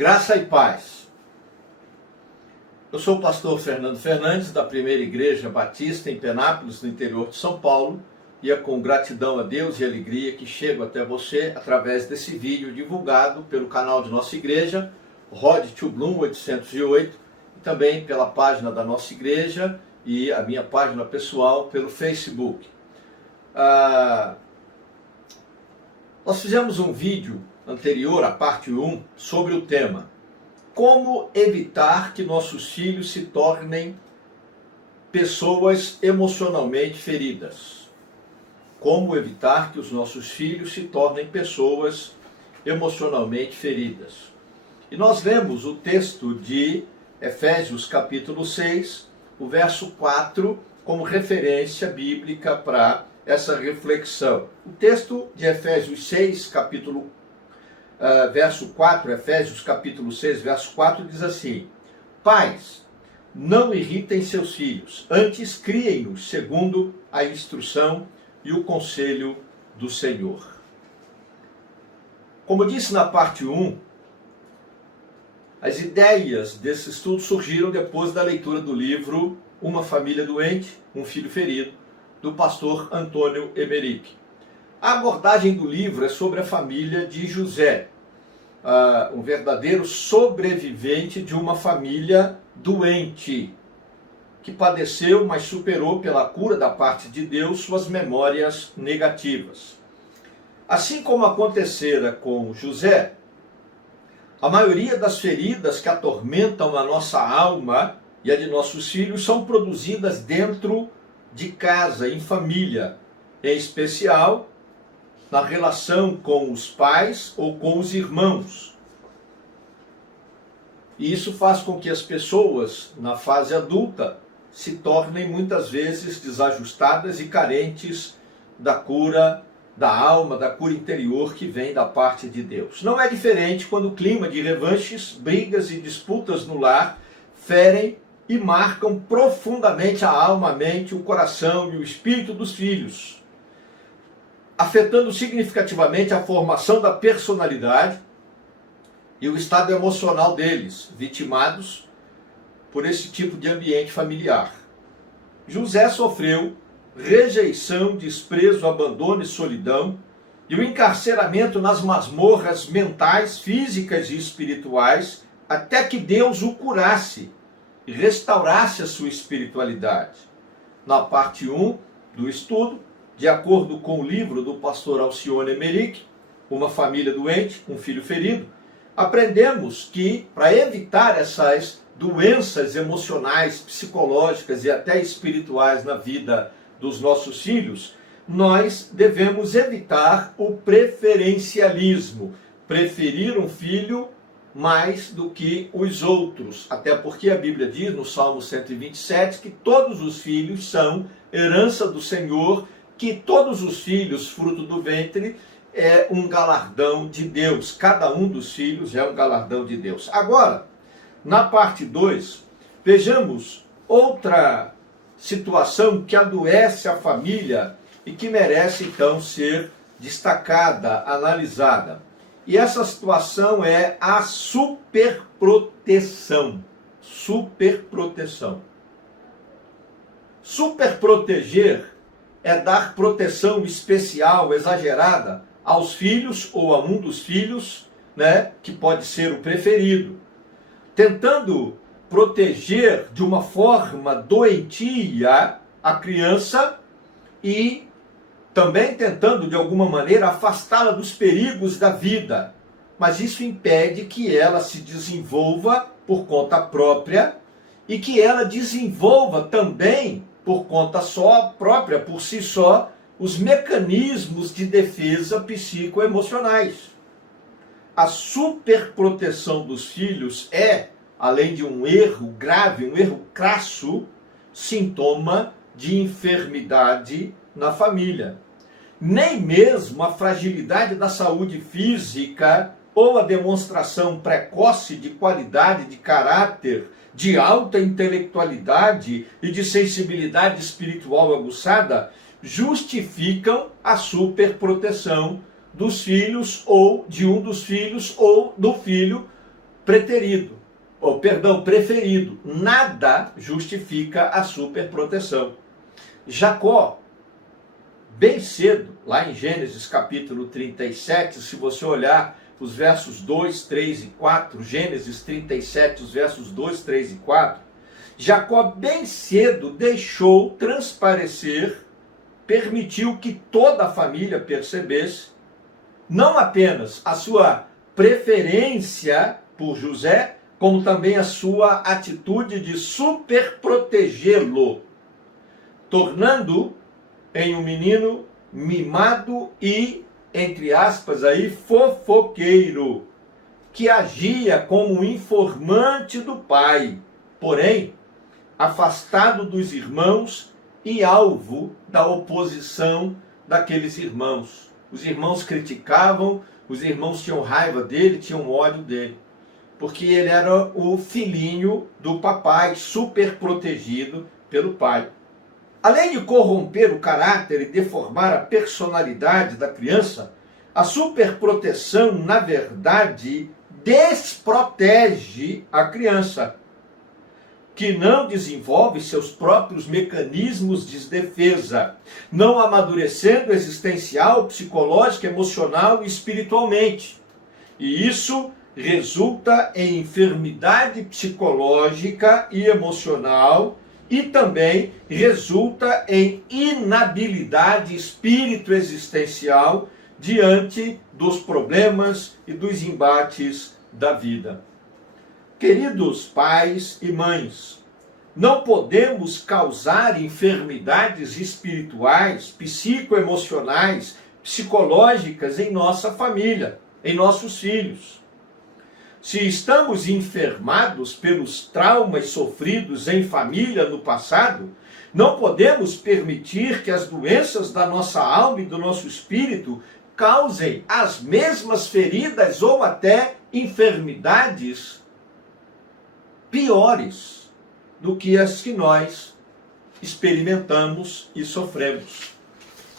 Graça e paz. Eu sou o pastor Fernando Fernandes, da Primeira Igreja Batista em Penápolis, no interior de São Paulo, e é com gratidão a Deus e alegria que chego até você através desse vídeo divulgado pelo canal de nossa igreja, Rod to Bloom 808, e também pela página da nossa igreja e a minha página pessoal pelo Facebook. Nós fizemos um vídeo anterior, a parte 1, sobre o tema como evitar que nossos filhos se tornem pessoas emocionalmente feridas. Como evitar que os nossos filhos se tornem pessoas emocionalmente feridas. E nós lemos o texto de Efésios capítulo 6, o verso 4, como referência bíblica para essa reflexão. O texto de Efésios 6, verso 4, Efésios capítulo 6, verso 4, diz assim: Pais, não irritem seus filhos, antes criem-nos segundo a instrução e o conselho do Senhor. Como disse na parte 1, as ideias desse estudo surgiram depois da leitura do livro Uma Família Doente, um Filho Ferido, do pastor Antônio Emerick. A abordagem do livro é sobre a família de José, um verdadeiro sobrevivente de uma família doente, que padeceu, mas superou pela cura da parte de Deus suas memórias negativas. Assim como acontecera com José, a maioria das feridas que atormentam a nossa alma e a de nossos filhos são produzidas dentro de casa, em família, em especial na relação com os pais ou com os irmãos. E isso faz com que as pessoas, na fase adulta, se tornem muitas vezes desajustadas e carentes da cura da alma, da cura interior que vem da parte de Deus. Não é diferente quando o clima de revanches, brigas e disputas no lar ferem e marcam profundamente a alma, a mente, o coração e o espírito dos filhos, afetando significativamente a formação da personalidade e o estado emocional deles, vitimados por esse tipo de ambiente familiar. José sofreu rejeição, desprezo, abandono e solidão, e o encarceramento nas masmorras mentais, físicas e espirituais, até que Deus o curasse e restaurasse a sua espiritualidade. Na parte 1 do estudo, de acordo com o livro do pastor Alcione Emerick, Uma Família Doente, um Filho Ferido, aprendemos que, para evitar essas doenças emocionais, psicológicas e até espirituais na vida dos nossos filhos, nós devemos evitar o preferencialismo, preferir um filho mais do que os outros, até porque a Bíblia diz no Salmo 127 que todos os filhos são herança do Senhor, que todos os filhos, fruto do ventre, é um galardão de Deus. Cada um dos filhos é um galardão de Deus. Agora, na parte 2, vejamos outra situação que adoece a família e que merece, então, ser destacada, analisada. E essa situação é a superproteção. Superproteção. Superproteger é dar proteção especial, exagerada, aos filhos ou a um dos filhos, que pode ser o preferido, tentando proteger de uma forma doentia a criança e também tentando, de alguma maneira, afastá-la dos perigos da vida. Mas isso impede que ela se desenvolva por conta própria e que ela desenvolva também por conta própria, por si só, os mecanismos de defesa psicoemocionais. A superproteção dos filhos é, além de um erro grave, um erro crasso, sintoma de enfermidade na família. Nem mesmo a fragilidade da saúde física ou a demonstração precoce de qualidade de caráter, de alta intelectualidade e de sensibilidade espiritual aguçada justificam a superproteção dos filhos ou de um dos filhos ou do filho preterido, ou perdão, preferido. Nada justifica a superproteção. Jacó, bem cedo, lá em Gênesis capítulo 37, se você olhar os versos 2, 3 e 4, Gênesis 37, os versos 2, 3 e 4, Jacó bem cedo deixou transparecer, permitiu que toda a família percebesse, não apenas a sua preferência por José, como também a sua atitude de superprotegê-lo, tornando em um menino mimado e, entre aspas aí, fofoqueiro, que agia como informante do pai, porém, afastado dos irmãos e alvo da oposição daqueles irmãos. Os irmãos criticavam, os irmãos tinham raiva dele, tinham ódio dele, porque ele era o filhinho do papai, super protegido pelo pai. Além de corromper o caráter e deformar a personalidade da criança, a superproteção, na verdade, desprotege a criança, que não desenvolve seus próprios mecanismos de defesa, não amadurecendo existencial, psicológica, emocional e espiritualmente. E isso resulta em enfermidade psicológica e emocional e também resulta em inabilidade espírito-existencial diante dos problemas e dos embates da vida. Queridos pais e mães, não podemos causar enfermidades espirituais, psicoemocionais, psicológicas em nossa família, em nossos filhos. Se estamos enfermados pelos traumas sofridos em família no passado, não podemos permitir que as doenças da nossa alma e do nosso espírito causem as mesmas feridas ou até enfermidades piores do que as que nós experimentamos e sofremos.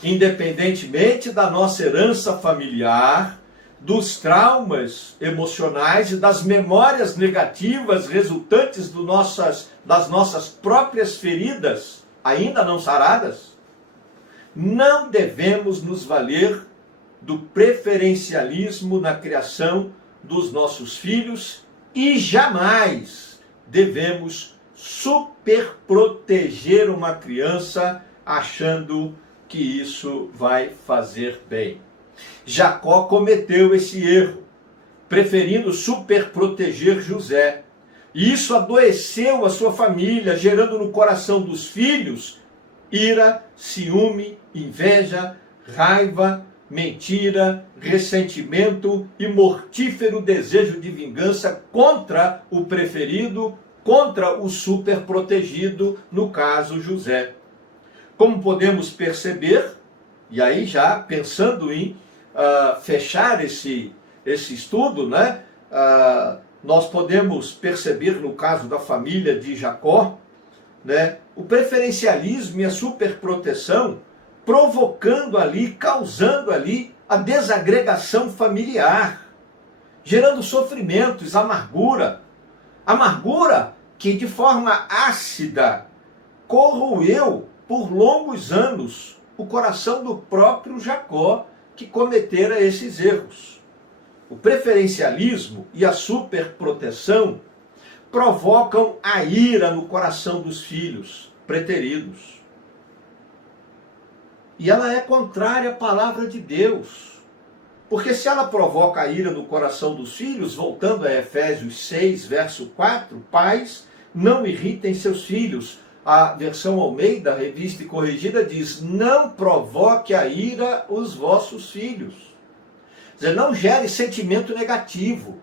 Independentemente da nossa herança familiar, dos traumas emocionais e das memórias negativas resultantes das nossas próprias feridas, ainda não saradas, não devemos nos valer do preferencialismo na criação dos nossos filhos e jamais devemos superproteger uma criança achando que isso vai fazer bem. Jacó cometeu esse erro, preferindo superproteger José. E isso adoeceu a sua família, gerando no coração dos filhos ira, ciúme, inveja, raiva, mentira, ressentimento e mortífero desejo de vingança contra o preferido, contra o superprotegido, no caso José. Como podemos perceber, e aí já pensando em fechar esse estudo, né? Nós podemos perceber no caso da família de Jacó, né, o preferencialismo e a superproteção provocando ali, causando ali a desagregação familiar, gerando sofrimentos, amargura que de forma ácida corroeu por longos anos o coração do próprio Jacó, que cometera esses erros. O preferencialismo e a superproteção provocam a ira no coração dos filhos preteridos. E ela é contrária à palavra de Deus. Porque se ela provoca a ira no coração dos filhos, voltando a Efésios 6, verso 4, pais, não irritem seus filhos. A versão Almeida, revista e corrigida, diz: não provoque a ira os vossos filhos. Quer dizer, não gere sentimento negativo.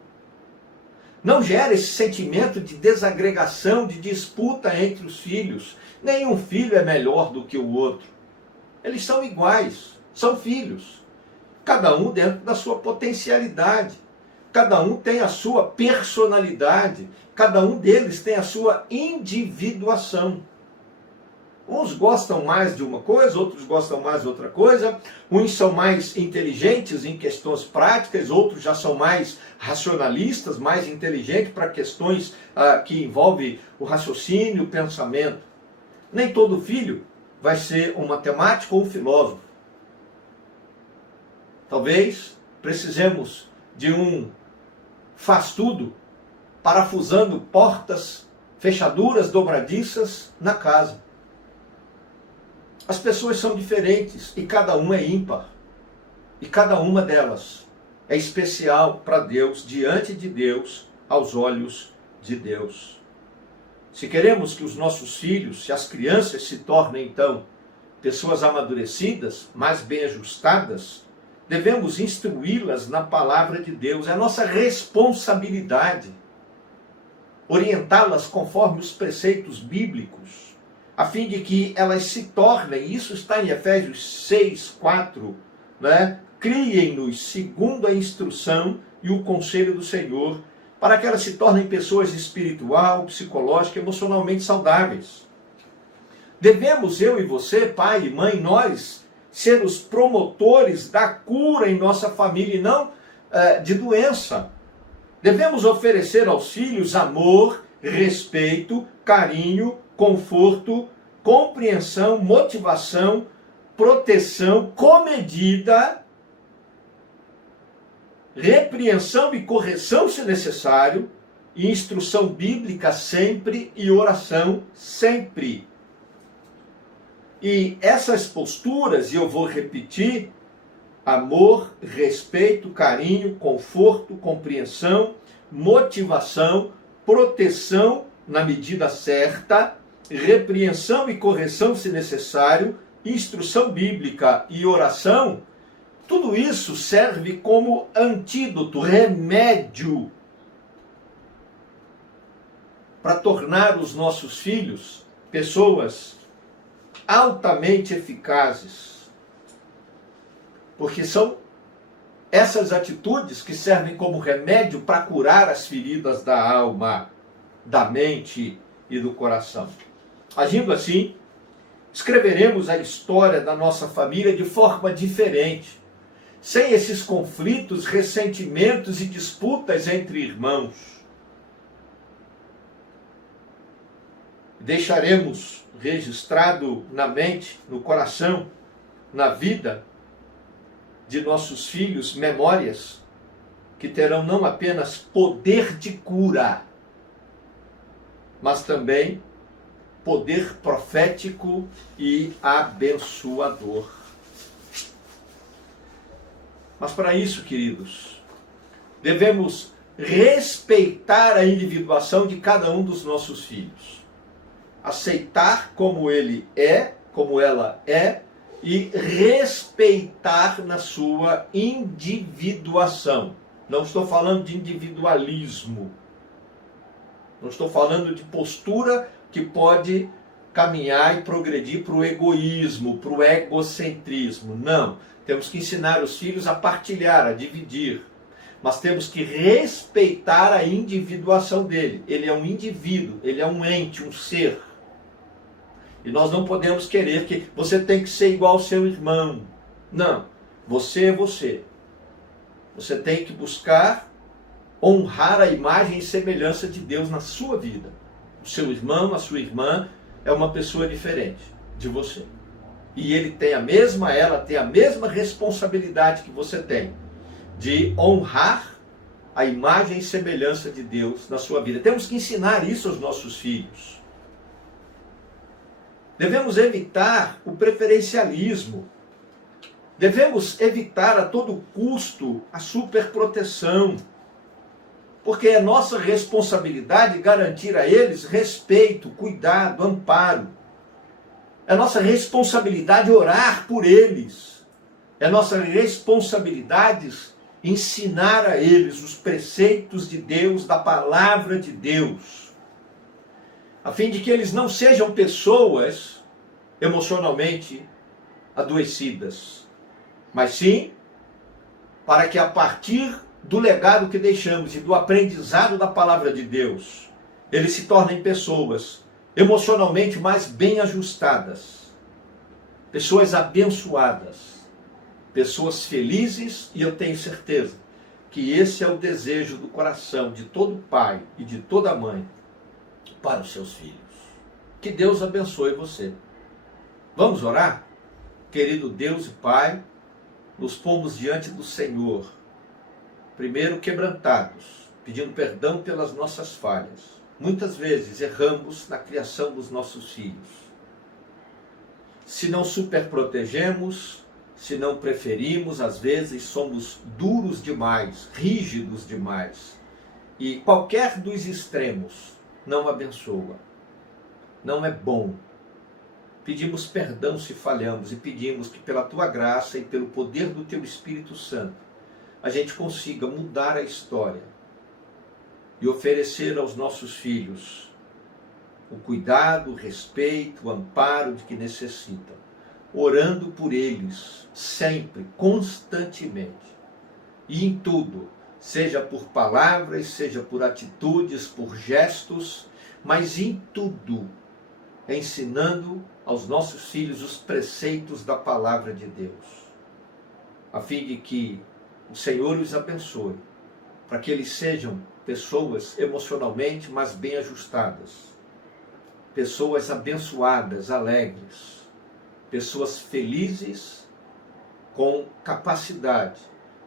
Não gere esse sentimento de desagregação, de disputa entre os filhos. Nenhum filho é melhor do que o outro. Eles são iguais, são filhos. Cada um dentro da sua potencialidade. Cada um tem a sua personalidade. Cada um deles tem a sua individuação. Uns gostam mais de uma coisa, outros gostam mais de outra coisa. Uns são mais inteligentes em questões práticas, outros já são mais racionalistas, mais inteligentes para questões que envolvem o raciocínio, o pensamento. Nem todo filho vai ser um matemático ou um filósofo. Talvez precisemos de um faz-tudo, parafusando portas, fechaduras dobradiças na casa. As pessoas são diferentes e cada uma é ímpar. E cada uma delas é especial para Deus, diante de Deus, aos olhos de Deus. Se queremos que os nossos filhos, se as crianças se tornem então pessoas amadurecidas, mais bem ajustadas, devemos instruí-las na palavra de Deus. É a nossa responsabilidade orientá-las conforme os preceitos bíblicos, a fim de que elas se tornem, isso está em Efésios 6:4, né? Criem-nos segundo a instrução e o conselho do Senhor, para que elas se tornem pessoas espiritual, psicológica, emocionalmente saudáveis. Devemos, eu e você, pai e mãe, nós, ser os promotores da cura em nossa família e não de doença. Devemos oferecer aos filhos amor, respeito, carinho, conforto, compreensão, motivação, proteção comedida, repreensão e correção se necessário, e instrução bíblica sempre e oração sempre. E essas posturas, e eu vou repetir, amor, respeito, carinho, conforto, compreensão, motivação, proteção na medida certa, repreensão e correção se necessário, instrução bíblica e oração, tudo isso serve como antídoto, remédio, para tornar os nossos filhos pessoas altamente eficazes. Porque são essas atitudes que servem como remédio para curar as feridas da alma, da mente e do coração. Agindo assim, escreveremos a história da nossa família de forma diferente, sem esses conflitos, ressentimentos e disputas entre irmãos. Deixaremos registrado na mente, no coração, na vida de nossos filhos, memórias que terão não apenas poder de cura, mas também poder profético e abençoador. Mas para isso, queridos, devemos respeitar a individuação de cada um dos nossos filhos. Aceitar como ele é, como ela é, e respeitar na sua individuação. Não estou falando de individualismo. Não estou falando de postura que pode caminhar e progredir para o egoísmo, para o egocentrismo. Não. Temos que ensinar os filhos a partilhar, a dividir. Mas temos que respeitar a individuação dele. Ele é um indivíduo, ele é um ente, um ser. E nós não podemos querer que você tem que ser igual ao seu irmão. Não. Você é você. Você tem que buscar honrar a imagem e semelhança de Deus na sua vida. O seu irmão, a sua irmã é uma pessoa diferente de você. E ele tem ela tem a mesma responsabilidade que você tem de honrar a imagem e semelhança de Deus na sua vida. Temos que ensinar isso aos nossos filhos. Devemos evitar o preferencialismo. Devemos evitar a todo custo a superproteção. Porque é nossa responsabilidade garantir a eles respeito, cuidado, amparo. É nossa responsabilidade orar por eles. É nossa responsabilidade ensinar a eles os preceitos de Deus, da palavra de Deus, a fim de que eles não sejam pessoas emocionalmente adoecidas, mas sim para que a partir do legado que deixamos e do aprendizado da palavra de Deus, eles se tornem pessoas emocionalmente mais bem ajustadas, pessoas abençoadas, pessoas felizes, e eu tenho certeza que esse é o desejo do coração de todo pai e de toda mãe para os seus filhos. Que Deus abençoe você. Vamos orar? Querido Deus e Pai, nos pomos diante do Senhor, primeiro quebrantados, pedindo perdão pelas nossas falhas. Muitas vezes erramos na criação dos nossos filhos. Se não superprotegemos, se não preferimos, às vezes somos duros demais, rígidos demais. E qualquer dos extremos não abençoa, não é bom. Pedimos perdão se falhamos e pedimos que pela Tua graça e pelo poder do Teu Espírito Santo, a gente consiga mudar a história e oferecer aos nossos filhos o cuidado, o respeito, o amparo de que necessitam, orando por eles, sempre, constantemente, e em tudo, seja por palavras, seja por atitudes, por gestos, mas em tudo, ensinando aos nossos filhos os preceitos da palavra de Deus, a fim de que o Senhor os abençoe, para que eles sejam pessoas emocionalmente mais bem ajustadas, pessoas abençoadas, alegres, pessoas felizes, com capacidade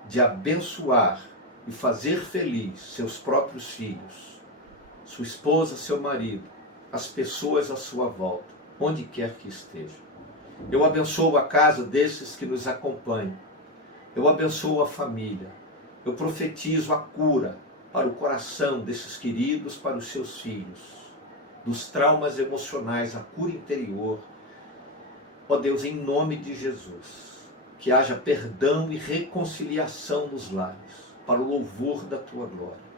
de abençoar e fazer feliz seus próprios filhos, sua esposa, seu marido, as pessoas à sua volta, onde quer que estejam. Eu abençoo a casa desses que nos acompanham, eu abençoo a família, eu profetizo a cura para o coração desses queridos, para os seus filhos, dos traumas emocionais, a cura interior. Ó Deus, em nome de Jesus, que haja perdão e reconciliação nos lares, para o louvor da Tua glória.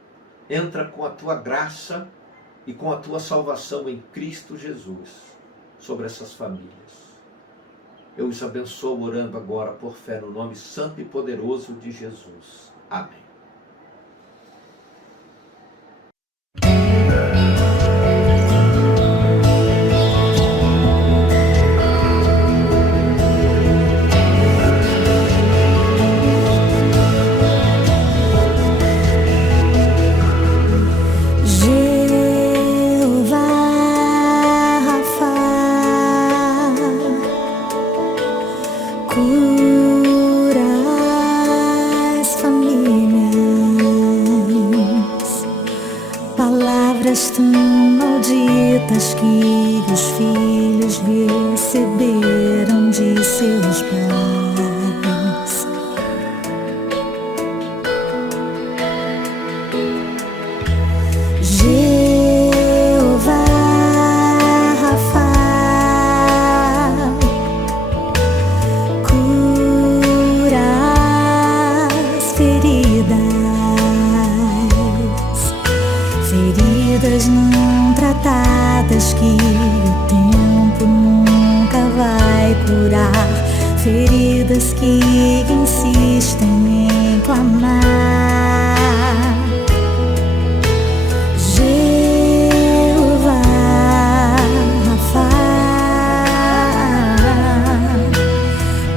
Entra com a Tua graça e com a Tua salvação em Cristo Jesus sobre essas famílias. Eu os abençoo orando agora por fé no nome santo e poderoso de Jesus. Amém. Palavras tão malditas que os filhos receberam de seus pais. Jeová Rafa, cura as feridas não tratadas que o tempo nunca vai curar, feridas que insistem em clamar. Jeová Rafa,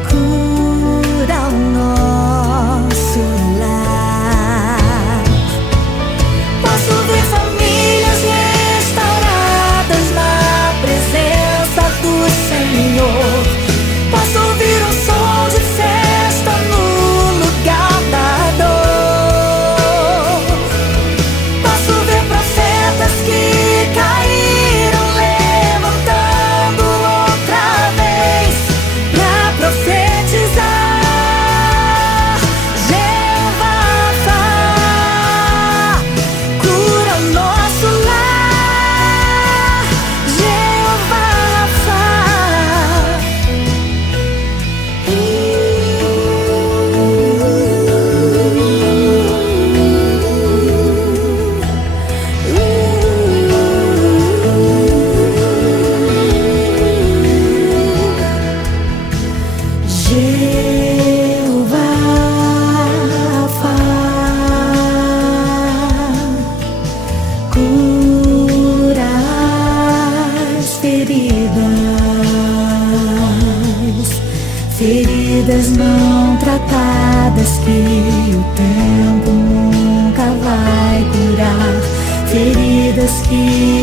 cura o nosso lar. Posso ver famílias restauradas na presença do Senhor. Posso ouvir um som de festa no lugar da dor. E